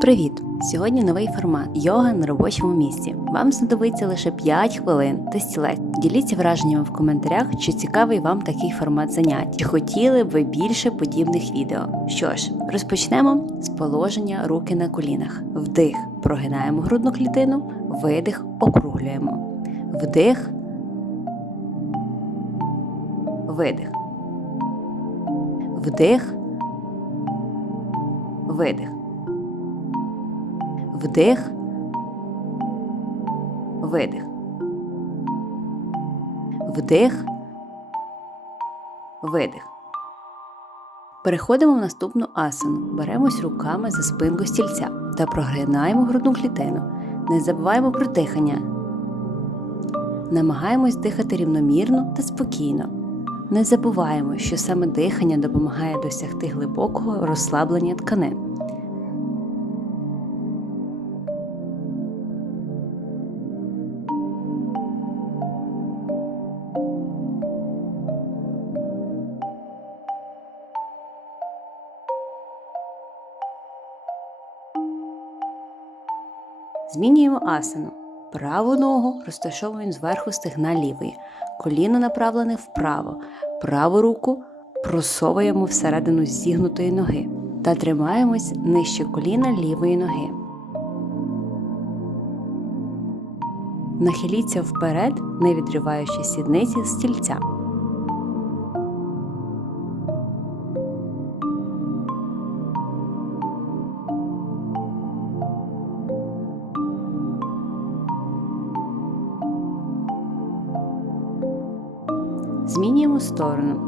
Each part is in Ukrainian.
Привіт! Сьогодні новий формат йога на робочому місці. Вам знадобиться лише 5 хвилин та стілець. Діліться враженнями в коментарях, чи цікавий вам такий формат занять, чи хотіли б ви більше подібних відео. Що ж, розпочнемо з положення руки на колінах. Вдих, прогинаємо грудну клітину, видих, округлюємо. Вдих, видих. Вдих, видих. Вдих, видих. Вдих, видих. Переходимо в наступну асану. Беремось руками за спинку стільця та прогинаємо грудну клітину. Не забуваємо про дихання. Намагаємось дихати рівномірно та спокійно. Не забуваємо, що саме дихання допомагає досягти глибокого розслаблення тканин. Змінюємо асану. Праву ногу розташовуємо зверху стегна лівої, коліно направлене вправо, праву руку просовуємо всередину зігнутої ноги та тримаємось нижче коліна лівої ноги. Нахиліться вперед, не відриваючи сідниці з стільця. Змінюємо сторону.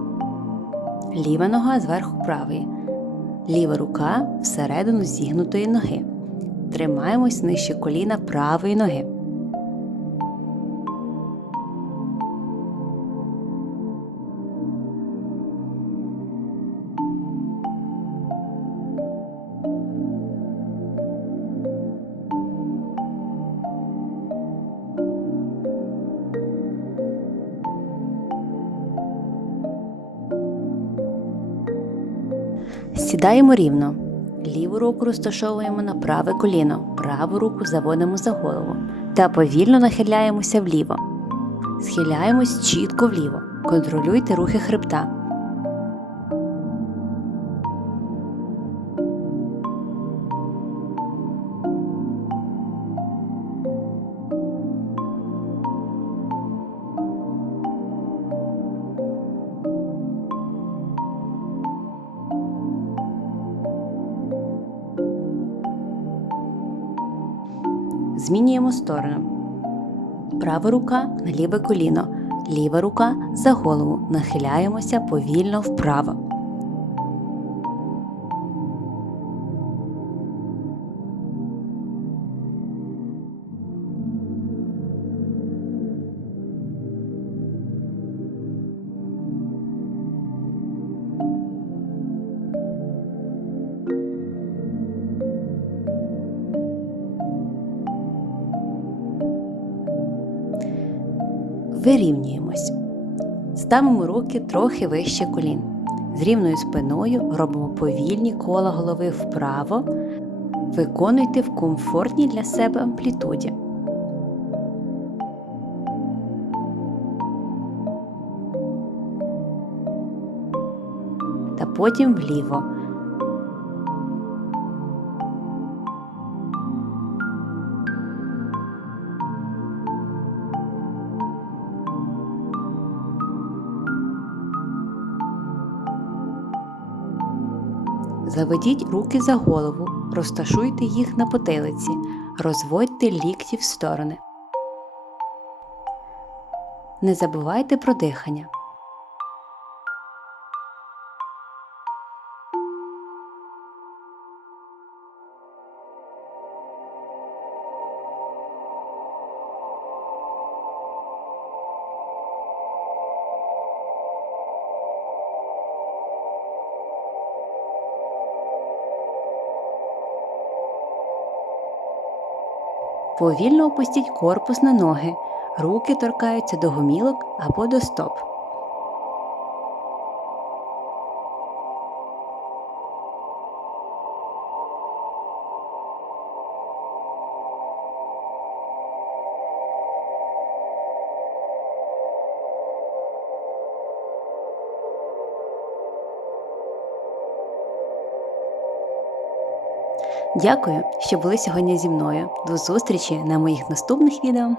Ліва нога зверху правої. Ліва рука всередину зігнутої ноги. Тримаємось нижче коліна правої ноги. Сідаємо рівно. Ліву руку розташовуємо на праве коліно, праву руку заводимо за голову та повільно нахиляємося вліво. Схиляємось чітко вліво. Контролюйте рухи хребта. Змінюємо сторону. Права рука на ліве коліно, ліва рука за голову. Нахиляємося повільно вправо. Вирівнюємось. Ставимо руки трохи вище колін. З рівною спиною робимо повільні кола голови вправо. Виконуйте в комфортній для себе амплітуді. Та потім вліво. Заведіть руки за голову, розташуйте їх на потилиці, розводьте лікті в сторони. Не забувайте про дихання. Повільно опустіть корпус на ноги, руки торкаються до гомілок або до стоп. Дякую, що були сьогодні зі мною. До зустрічі на моїх наступних відео.